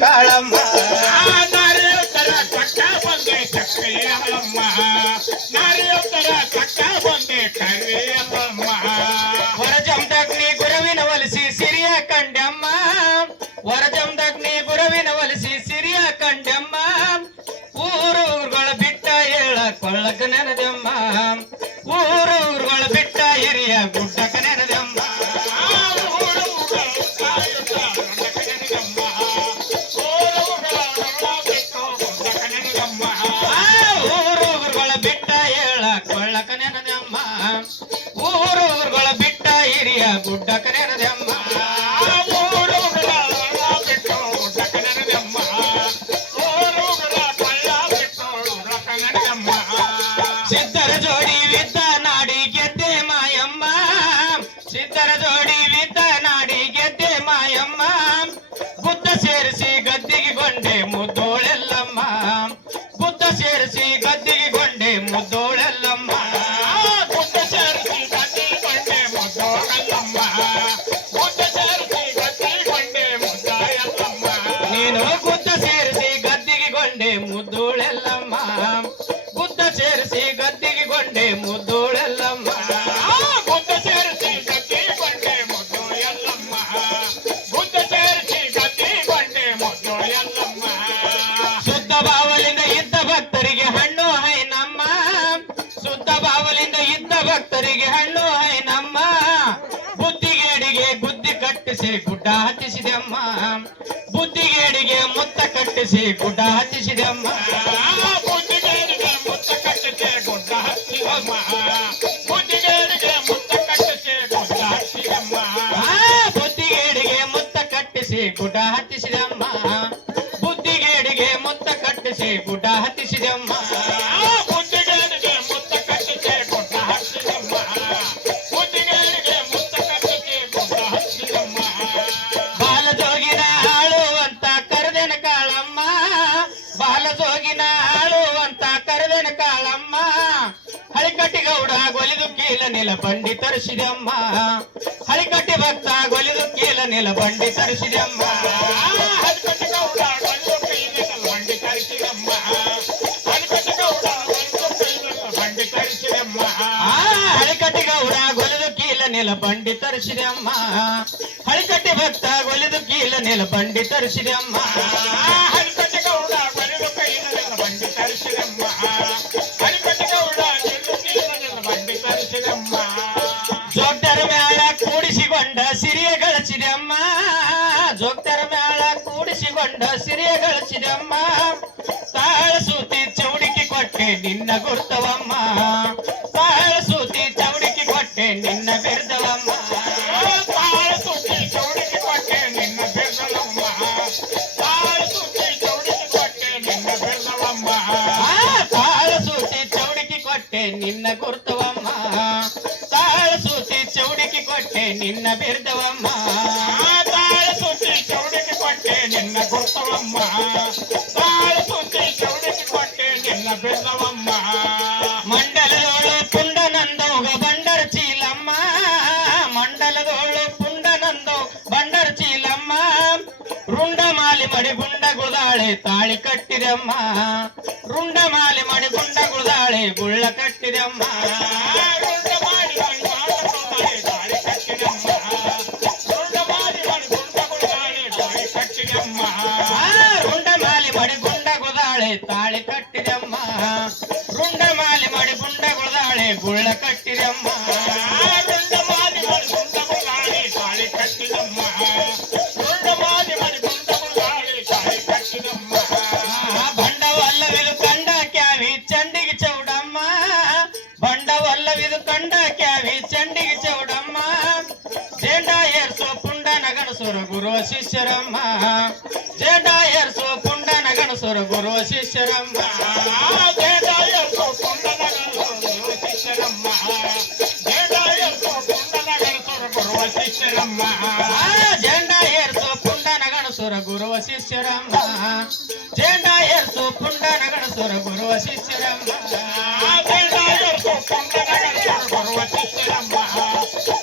ಕಾಳಮ್ಮ ನಾರಿಯುತ್ತರ ಕಟ್ಟ ಬಂದೆ ಕರಿಯಲ್ಲಮ್ಮ ನಾರಿಯುತ್ತರ ಕಟ್ಟ ಬಂದೆ ಕರಿಯಲ್ಲಮ್ಮ ವರಜಂದಗ್ನಿ ಗುರುವಿನ ಒಲಿಸಿ ಸಿರಿಯ ಕಂಡಮ್ಮ ವರಜಂದಗ್ನಿ ಗುರುವಿನ ಒಲಿಸಿ ಸಿರಿಯ ಕಂಡಮ್ಮ ಊರುಗಳ ಬಿಟ್ಟ ಹೇಳ ಕೊಳ್ಳಕ ನೆನದಮ್ಮ ಊರುಗಳ ಬಿಟ್ಟ ಹಿರಿಯ ಗುಡ್ಡಕ ನೆನದಮ್ಮ ಊರುಗಳ ಬಿಟ್ಟ ಹಿರಿಯ ಗುಡ್ಡ ಕನೆರದಮ್ಮ ಸಿದ್ಧರ ಜೋಡಿ ವಿದ್ದ ನಾಡಿ ಗೆದ್ದೆ ಮಾಯಮ್ಮ ಸಿದ್ಧರ ಜೋಡಿ ವಿದ್ದ ನಾಡಿ ಗೆದ್ದೆ ಮಾಯಮ್ಮ ಬುದ್ಧ ಸೇರಿಸಿ ಗದ್ದಿಗೆ ಗೊಂಡೆ ಮುದ್ದೋಳೆಲ್ಲಮ್ಮ ಬುದ್ಧ ಸೇರಿಸಿ ಗದ್ದಿಗೆ ಗೊಂಡೆ ಮುದ್ದೋಳೆಲ್ಲಮ್ಮ ನೀನು ಬುದ್ಧ ಸೇರಿಸಿ ಗದ್ದಿಗೆ ಗೊಂಡೆ ಮುದ್ದೋಳೆಲ್ಲಮ್ಮ ಬುದ್ಧ ಸೇರಿಸಿ ಗದ್ದಿಗೆ ಗೊಂಡೆ ಮುದ್ದೋಳೆಲ್ಲಮ್ಮ ಬುದ್ಧ ಸೇರಿಸಿ ಗದ್ದಿಗೆ ಗೊಂಡೆ ಮುದ್ದೋಳೆಲ್ಲಮ್ಮ ಬುದ್ಧ ಸೇರಿಸಿ ಗದ್ದಿಗೆ ಗೊಂಡೆ ಮುದ್ದೋಳೆಲ್ಲಮ್ಮ ಶುದ್ಧ ಬಾವಲಿಂದ ಇದ್ದ ಭಕ್ತರಿಗೆ ಹಣ್ಣು ಹೈನಮ್ಮ ಶುದ್ಧ ಬಾವಲಿಂದ ಇದ್ದ ಭಕ್ತರಿಗೆ ಹಣ್ಣು ಹೈನಮ್ಮ ಬುದ್ಧಿಗೇಡಿಗೆ ಬುದ್ಧಿ ಕಟ್ಟಿಸಿ ಗುಡ್ಡ ಹತ್ತಿಸಿದೆಮ್ಮ ಬುದ್ಧಿಗೇಡಿಗೆ ಮುತ್ತ ಕಟ್ಟಿಸಿ ಗುಡ್ಡ ಹತ್ತಿಸಿದೆಮ್ಮ ಬುದ್ಧಿಗೇಡಿಗೆ ಮುತ್ತ ಕಟ್ಟಿಸಿ ಗುಡ್ಡ ಹತ್ತಿದಮ್ಮ ಬುದ್ಧಿಗೇಡಿಗೆ ಮುತ್ತ ಕಟ್ಟಿಸಿ ಗುಡ್ಡ ಹತ್ತಿದಮ್ಮ ಬುದ್ಧಿಗೇಡಿಗೆ ಮುತ್ತ ಕಟ್ಟಿಸಿ ಗುಡ್ಡ ಹತ್ತಿಸಿದಮ್ಮ ಬುದ್ಧಿಗೇಡಿಗೆ ಮುತ್ತ ಕಟ್ಟಿಸಿ ಗುಡ್ಡ ಹತ್ತಿಸಿದಮ್ಮ ಬುದ್ಧಿಗೇಡಿಗೆ ಮುತ್ತ ಕಟ್ಟಿಸಿ ಗುಡ್ಡ ಹತ್ತಿದಮ್ಮ ಬುದ್ಧಿಗೇಡಿಗೆ ಮುತ್ತ ಕಟ್ಟಿಸಿ ಗುಡ್ಡ ಹತ್ತಿದಮ್ಮ ಬಾಲಜೋಗಿನ ಆಳುವಂತ ಕರೆದೆನ ಕಾಳಮ್ಮ ಬಾಲಜೋಗಿನ ಆಳುವಂತ ಕರೆದೆನ ಕಾಳಮ್ಮ ಹಳಿಕಟ್ಟಿ ಗೌಡ ಗೊಲಿದು ಕೀಲ ನೆಲ ಬಂಡಿ ತರಿಸಿದಮ್ಮ ಹಳಿಕಟ್ಟಿ ಭಕ್ತ ಗೊಲಿದು ಕೀಲ ನೆಲ ಬಂಡಿ ತರಿಸಿದಮ್ಮ ಹಳಿಕಟ್ಟಿ ಗೌಡ ಗೊಲಿದು ಕೀಲ ಬಂಡಿ ತರಿಸಿದಮ್ಮ ಹಳಿಕಟ್ಟಿ ಗೌಡ ಗೊಲಿದು ಕೀಲ ಬಂಡಿ ತರಿಸಿದಮ್ಮ ಹಳಿಕಟ್ಟಿ ಗೌಡ ಗೊಲಿದು ಕೀಲ ನೆಲ ಬಂಡಿ ತರಿಸಿದಮ್ಮ ಹಳಿಕಟ್ಟಿ ಭಕ್ತ ಗೊಲಿದು ಕೀಲ ನೆಲ ಬಂಡಿ ತರಿಸಿದಮ್ಮ ಹಳಿಕಟ್ಟಿ ಗೌಡ ಗೊಲಿದು ಕೀಲ ನೆಲ ಬಂಡಿ ತರಿಸಿದಮ್ಮ ಹಳಿಕಟ್ಟಿ ಗೌಡ ಗೊಲಿದು ಕೀಲ ನೆಲ ಬಂಡಿ ತರಿಸಿದಮ್ಮ ಜೋಗ್ತರ ಮೇಳ ಕೂಡಿಸಿಕೊಂಡ ಸಿರಿಯ ಗಳಿಸಿದಮ್ಮ ಜೋಗ್ತರ ಮೇಳ ಕೂಡಿಸಿಕೊಂಡ ಸಿರಿಯ ಗಳಿಸಿದಮ್ಮ ತಾಳ ಸೂತಿ ಚೌಡಿಕೆ ಕೊಟ್ಟೆ ನಿನ್ನ ಗುರ್ತವಮ್ಮ ತಾಳ ಸೂತಿ ಚೌಡಿಕೆ ಕೊಟ್ಟೆ ನಿನ್ನ ಬಿರ್ದವಮ್ಮ ತಾಳ ಸೂತಿ ಚೌಡಿಕೆ ಕೊಟ್ಟೆ ನಿನ್ನ ಬಿರ್ದವಮ್ಮ ತಾಳ ಸೂತಿ ಚೌಡಿಕೆ ಕೊಟ್ಟೆ ನಿನ್ನ ಬಿರ್ದವಮ್ಮ ತಾಳ ಸೂತಿ ಚೌಡಿಕೆ ಕೊಟ್ಟೆ ನಿನ್ನ ಗುರ್ತವಮ್ಮ ತಾಳ ಸೂತಿ ಚೌಡಿಕೆ ಕೊಟ್ಟೆ ನಿನ್ನ ಬಿರ್ದವಮ್ಮ ತಾಳ ಸೂತಿ ಚೌಡಿಕೆ ಕೊಟ್ಟೆ ನಿನ್ನ ಗುರ್ತವಮ್ಮ ತಾಳ ಸೂತಿ ಚೌಡಿಕೆ ಕೊಟ್ಟೆ ನಿನ್ನ ಬಿರ್ದವಮ್ಮ ಮಂಡಲದೋಳು ಪುಂಡ ನಂದೋಗ ಬಂಡರ ಚೀಲಮ್ಮ ಮಂಡಲದೋಳು ಪುಂಡ ನಂದೋ ಬಂಡರ ಚೀಲಮ್ಮ ರುಂಡ ಮಾಲಿ ಮಡಿ ಗುಂಡ ಗುಳದಾಳೆ ತಾಳಿ ಕಟ್ಟಿದಮ್ಮ ರುಂಡ ಮಾಲಿ ಮಡಿ ಗುಂಡ ಗುಳದಾಳೆ ಗುಳ್ಳ ಕಟ್ಟಿದಮ್ಮ ರುಂಡ ಮಾಡಿ ತಾಳಿ ಕಟ್ಟಿದಮ್ಮ ರುಂಡ ಮಾಡಿ ಗುಂಡ ಗುಳದಾಳೆ ತಾಳಿ ಕಟ್ಟಿದಮ್ಮ ರುಂಡ ಮಾಲಿ ಮಡಿ ಗುಂಡ ಗುಳದಾಳೆ ತಾಳಿ ಕಟ್ಟಿದಮ್ಮ ರುಂಡ ಮಾಲಿ ಮಡಿ ಗುಂಡ ಗುಳದಾಳೆ ಗುಳ್ಳ ಕಟ್ಟಿದಮ್ಮ ರುಂಡ ಮಾಡಿ ಗುಂಡ ಗುಳದಾಳೆ ತಾಳಿ ಕಟ್ಟಿದಮ್ಮ ರುಂಡ ಮಾಡಿ ಗುಂಡ ಗುಳದಾಳೆ ತಾಳಿ ಕಟ್ಟಿದಮ್ಮ ಬಂಡವಲ್ಲವಿದು ಕಂಡ ಕ್ಯಾವಿ ಚಂಡಿಗೆ ಚೌಡಮ್ಮ ಬಂಡವಲ್ಲವಿದು ಕಂಡ ಕ್ಯಾವಿ ಚಂಡಿಗೆ ಚೌಡಮ್ಮ ಜೇಂಡ ಏರ್ಸೋ ಪುಂಡ ನಗನಸುರ ಗುರು ಶಿಷ್ಯರಮ್ಮ ಜೇಂಡ ಏರ್ಸೋ ಪುಂಡ ನಗನಸುರ ಗುರು ಶಿಷ್ಯರಮ್ಮ ಜೇಂಡ ಏರ್ಸೋ ಪುಂಡ ನಗನಸುರ ಶಿಷ್ಯರಮ್ಮ ಜೇಂಡ ಏರ್ಸೋ ಪುಂಡ ನಗನಸುರ ಗುರು ಶಿಷ್ಯರಮ್ಮ ಜೇಂಡ ಏರ್ಸೋ ಪುಂಡ ನಗನಸುರ ಗುರು ಶಿಷ್ಯರಮ್ಮ ಜೇಂಡ ಏರ್ಸೋ ಪುಂಡ ನಗನಸುರ ಗುರು ಶಿಷ್ಯರಮ್ಮ ಜೇಂಡ ಏರ್ಸೋ ಪುಂಡ ನಗನಸುರ ಗುರು ಶಿಷ್ಯರಮ್ಮ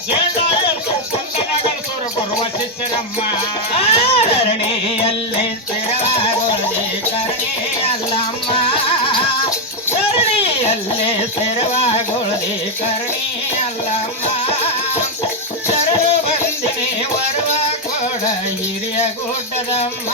ಜೇಂಡ ಏರ್ಸೋ ಪುಂಡ ನಗನಸುರ ಗುರು ಶಿಷ್ಯರಮ್ಮ ಧರಣಿಯಲ್ಲಿ ಸ್ಥಿರವಾಗುವುದೇ ಕರುಣೆ ಅಲ್ಲಮ್ಮ ಧರಣಿಯಲ್ಲಿ ಸ್ಥಿರವಾಗುವುದೇ ಕರುಣೆ ಅಲ್ಲಮ್ಮ ಶರಣು ಬಂದಿನಿ ವರುವ ಕೊಡ ಹಿರಿಯ ಗುಡ್ಡದಮ್ಮ